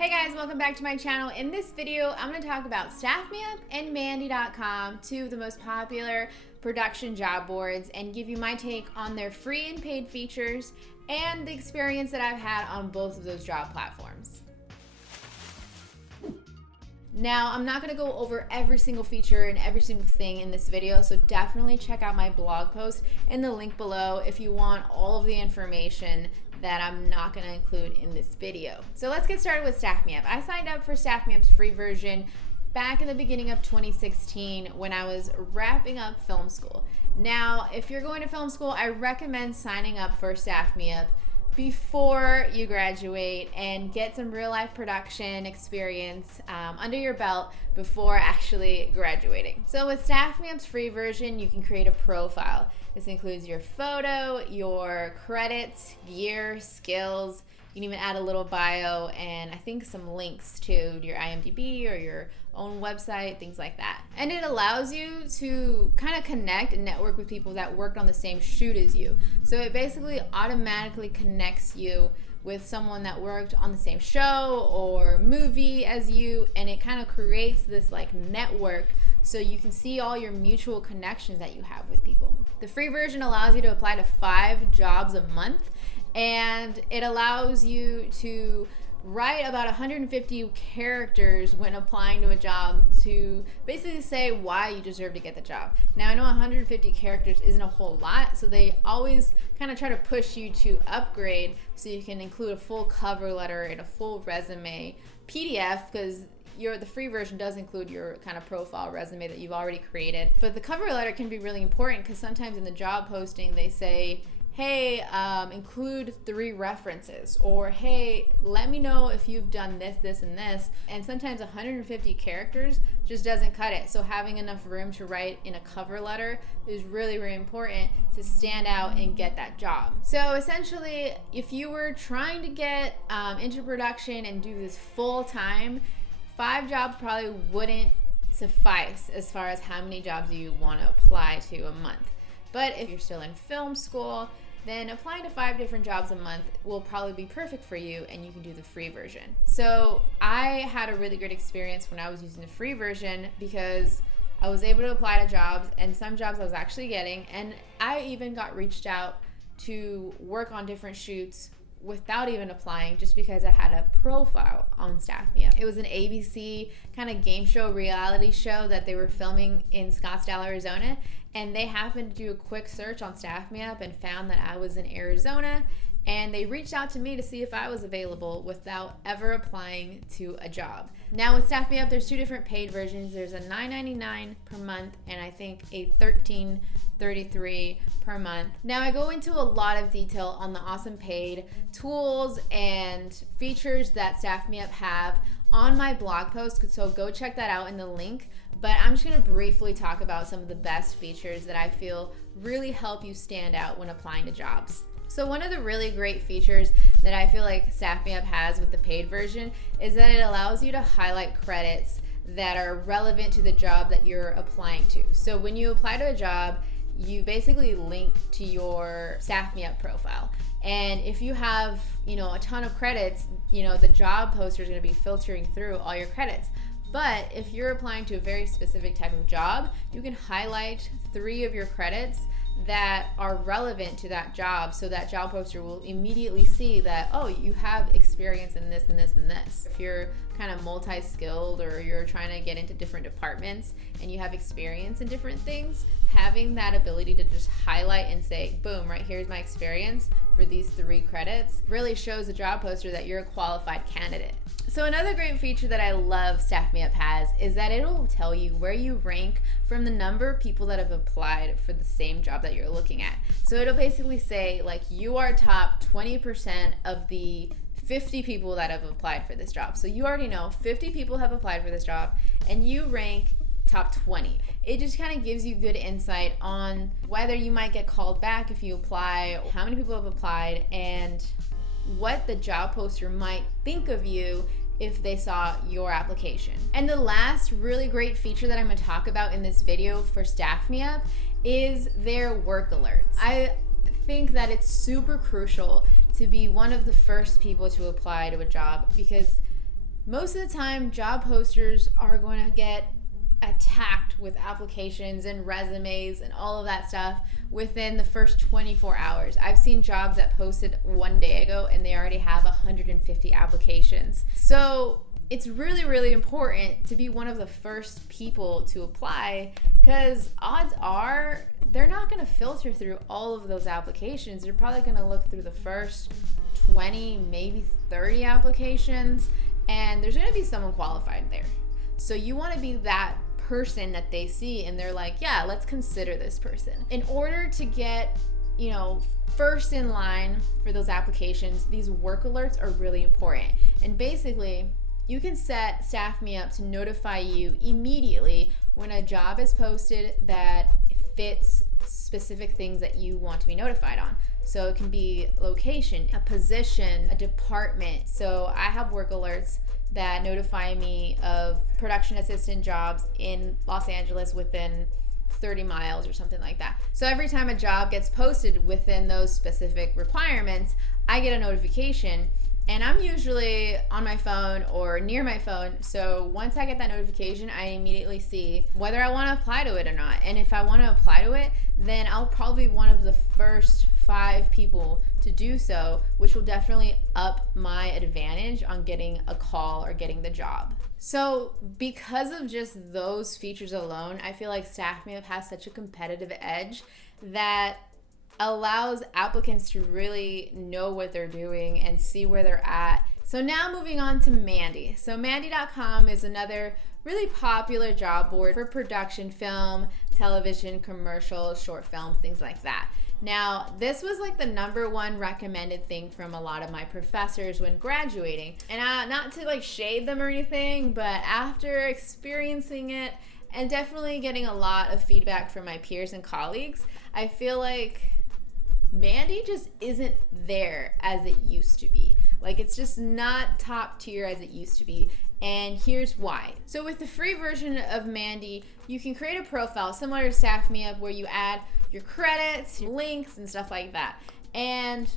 Hey guys, welcome back to my channel. In this video, I'm going to talk about staffmeup and Mandy.com, two of the most popular production job boards, and give you my take on their free and paid features and the experience that I've had on both of those job platforms. Now, I'm not going to go over every single feature and every single thing in this video, so definitely check out my blog post in the link below if you want all of the information that I'm not going to include in this video. So let's get started with staffmeup. I signed up for staffmeup's free version back in the beginning of 2016 when I was wrapping up film school. Now, if you're going to film school, I recommend signing up for staffmeup before you graduate and get some real life production experience under your belt before actually graduating. So with staffmeup's free version, you can create a profile. This includes your photo, your credits, gear, skills. You can even add a little bio and I think some links to your IMDb or your own website, things like that. And it allows you to kind of connect and network with people that worked on the same shoot as you. So it basically automatically connects you with someone that worked on the same show or movie as you, and it kind of creates this like network so you can see all your mutual connections that you have with people. The free version allows you to apply to 5 jobs a month, and it allows you to write about 150 characters when applying to a job to basically say why you deserve to get the job. Now, I know 150 characters isn't a whole lot, so they always kind of try to push you to upgrade so you can include a full cover letter and a full resume PDF, because the free version does include your kind of profile resume that you've already created. But the cover letter can be really important because sometimes in the job posting they say, hey, include 3 references, or hey, let me know if you've done this, this, and this. And sometimes 150 characters just doesn't cut it. So having enough room to write in a cover letter is really, really important to stand out and get that job. So essentially, if you were trying to get into production and do this full time, 5 jobs probably wouldn't suffice as far as how many jobs you want to apply to a month. But if you're still in film school, then applying to 5 different jobs a month will probably be perfect for you, and you can do the free version. So I had a really great experience when I was using the free version because I was able to apply to jobs, and some jobs I was actually getting, and I even got reached out to work on different shoots without even applying, just because I had a profile on staffmeup. It was an ABC kind of game show, reality show that they were filming in Scottsdale, Arizona, and they happened to do a quick search on staffmeup and found that I was in Arizona, and they reached out to me to see if I was available without ever applying to a job. Now with staffmeup, there's 2 different paid versions. There's a $9.99 per month and I think a $13.33 per month. Now I go into a lot of detail on the awesome paid tools and features that staffmeup have on my blog post, so go check that out in the link. But I'm just going to briefly talk about some of the best features that I feel really help you stand out when applying to jobs. So one of the really great features that I feel like staffmeup has with the paid version is that it allows you to highlight credits that are relevant to the job that you're applying to. So when you apply to a job, you basically link to your staffmeup profile. And if you have, a ton of credits, the job poster is going to be filtering through all your credits. But if you're applying to a very specific type of job, you can highlight 3 of your credits that are relevant to that job, so that job poster will immediately see that, oh, you have experience in this and this and this. If you're kind of multi-skilled or you're trying to get into different departments and you have experience in different things, having that ability to just highlight and say, boom, right here's my experience for these 3 credits really shows the job poster that you're a qualified candidate. So another great feature that I love staffmeup has is that it'll tell you where you rank from the number of people that have applied for the same job that you're looking at. So it'll basically say like you are top 20% of the 50 people that have applied for this job. So you already know 50 people have applied for this job and you rank top 20. It just kind of gives you good insight on whether you might get called back if you apply, how many people have applied, and what the job poster might think of you if they saw your application. And the last really great feature that I'm going to talk about in this video for staffmeup is their work alerts. I think that it's super crucial to be one of the first people to apply to a job, because most of the time job posters are going to get attacked with applications and resumes and all of that stuff within the first 24 hours. I've seen jobs that posted one day ago and they already have 150 applications. So it's really, really important to be one of the first people to apply, because odds are they're not going to filter through all of those applications. They're probably going to look through the first 20, maybe 30 applications, and there's going to be someone qualified there. So you want to be that person that they see and they're like, yeah, let's consider this person. In order to get, first in line for those applications, these work alerts are really important. And basically, you can set staffmeup to notify you immediately when a job is posted that fits specific things that you want to be notified on. So it can be location, a position, a department. So I have work alerts that notify me of production assistant jobs in Los Angeles within 30 miles or something like that. So every time a job gets posted within those specific requirements, I get a notification. And I'm usually on my phone or near my phone. So once I get that notification, I immediately see whether I want to apply to it or not. And if I want to apply to it, then I'll probably be one of the first 5 people to do so, which will definitely up my advantage on getting a call or getting the job. So because of just those features alone, I feel like staffmeup has such a competitive edge that allows applicants to really know what they're doing and see where they're at. So now moving on to Mandy. So Mandy.com is another really popular job board for production, film, television, commercials, short films, things like that. Now, this was like the #1 recommended thing from a lot of my professors when graduating. And not to like shade them or anything, but after experiencing it and definitely getting a lot of feedback from my peers and colleagues, I feel like Mandy just isn't there as it used to be. Like, it's just not top tier as it used to be. And here's why. So with the free version of Mandy, you can create a profile similar to staffmeup where you add your credits, your links, and stuff like that. And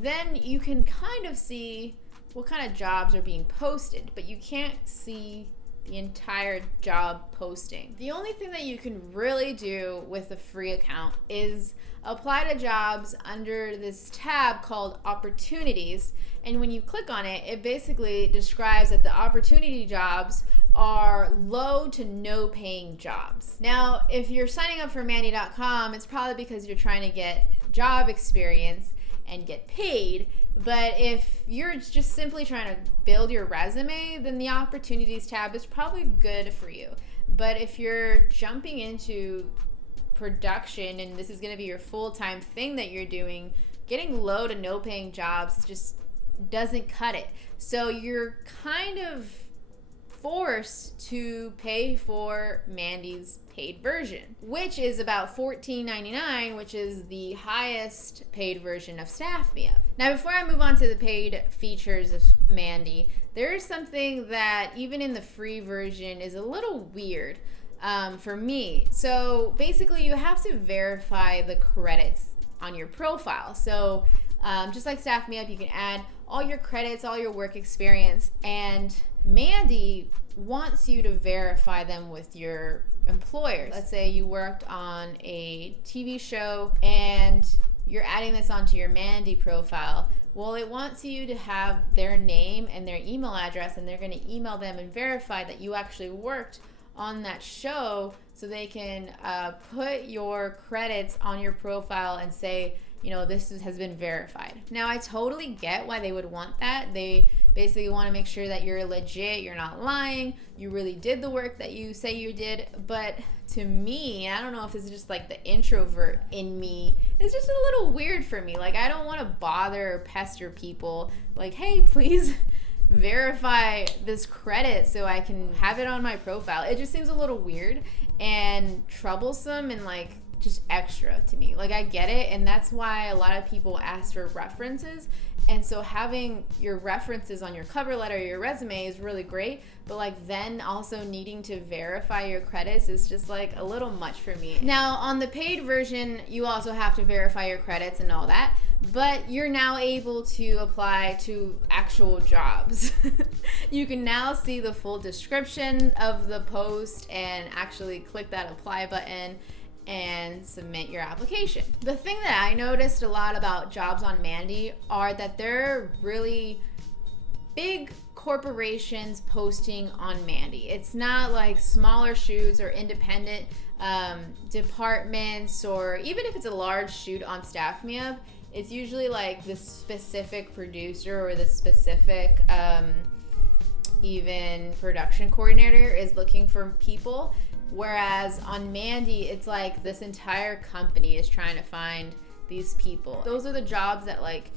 then you can kind of see what kind of jobs are being posted, but you can't see the entire job posting. The only thing that you can really do with a free account is apply to jobs under this tab called opportunities. And when you click on it, it basically describes that the opportunity jobs are low to no paying jobs. Now, if you're signing up for Mandy.com, it's probably because you're trying to get job experience and get paid. But if you're just simply trying to build your resume, then the opportunities tab is probably good for you. But if you're jumping into production and this is going to be your full-time thing that you're doing, getting low to no paying jobs just doesn't cut it. So you're kind of forced to pay for Mandy's paid version, which is about $14.99, which is the highest paid version of staffmeup. Now, before I move on to the paid features of Mandy, there is something that even in the free version is a little weird for me. So basically, you have to verify the credits on your profile. So just like staffmeup, you can add all your credits, all your work experience, and Mandy wants you to verify them with your employers. Let's say you worked on a TV show and you're adding this onto your Mandy profile. Well, it wants you to have their name and their email address, and they're going to email them and verify that you actually worked on that show, so they can put your credits on your profile and say, this has been verified. Now, I totally get why they would want that. They basically want to make sure that you're legit, you're not lying, you really did the work that you say you did. But to me, I don't know if it's just like the introvert in me, it's just a little weird for me. Like, I don't want to bother or pester people like, hey, please verify this credit so I can have it on my profile. It just seems a little weird and troublesome, and like just extra to me. Like, I get it, and that's why a lot of people ask for references. And so having your references on your cover letter or your resume is really great, but like then also needing to verify your credits is just like a little much for me. Now on the paid version, you also have to verify your credits and all that, but you're now able to apply to actual jobs. You can now see the full description of the post and actually click that apply button and submit your application. The thing that I noticed a lot about jobs on Mandy are that they're really big corporations posting on Mandy. It's not like smaller shoots or independent departments, or even if it's a large shoot on staffmeup, it's usually like the specific producer or the specific even production coordinator is looking for people. Whereas on Mandy, it's like this entire company is trying to find these people. Those are the jobs that like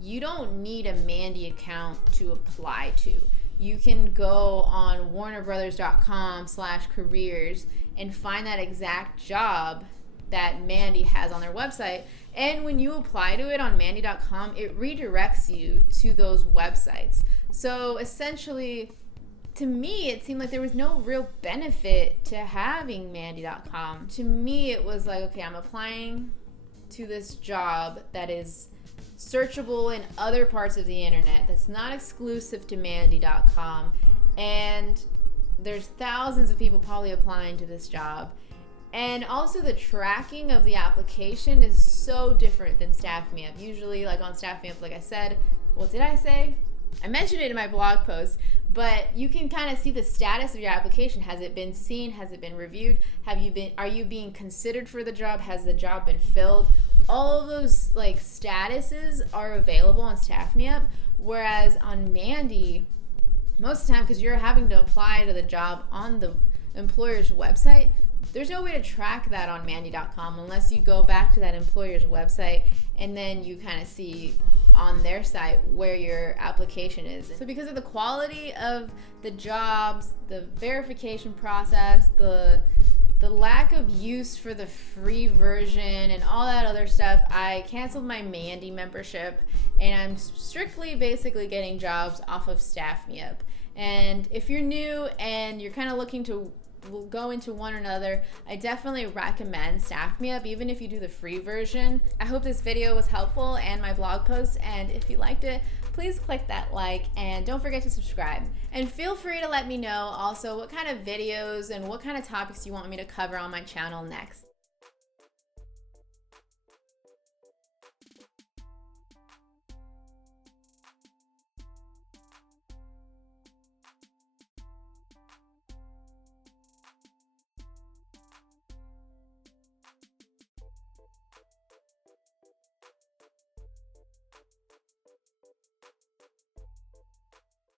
you don't need a Mandy account to apply to. You can go on warnerbrothers.com/careers and find that exact job that Mandy has on their website. And when you apply to it on Mandy.com, it redirects you to those websites. So essentially, to me, it seemed like there was no real benefit to having Mandy.com. To me, it was like, okay, I'm applying to this job that is searchable in other parts of the internet, that's not exclusive to Mandy.com, and there's thousands of people probably applying to this job. And also the tracking of the application is so different than staffmeup. Usually, like on staffmeup, like I said, well, did I say? I mentioned it in my blog post, but you can kind of see the status of your application. Has it been seen? Has it been reviewed? Are you being considered for the job? Has the job been filled? All of those like statuses are available on staffmeup, whereas on Mandy, most of the time, because you're having to apply to the job on the employer's website, there's no way to track that on Mandy.com unless you go back to that employer's website and then you kind of see on their site where your application is. So because of the quality of the jobs, the verification process, the lack of use for the free version and all that other stuff, I canceled my Mandy membership and I'm strictly basically getting jobs off of staffmeup. And if you're new and you're kind of looking to go into one or another, I definitely recommend staffmeup, even if you do the free version. I hope this video was helpful and my blog post, and if you liked it, please click that like and don't forget to subscribe. And feel free to let me know also what kind of videos and what kind of topics you want me to cover on my channel next.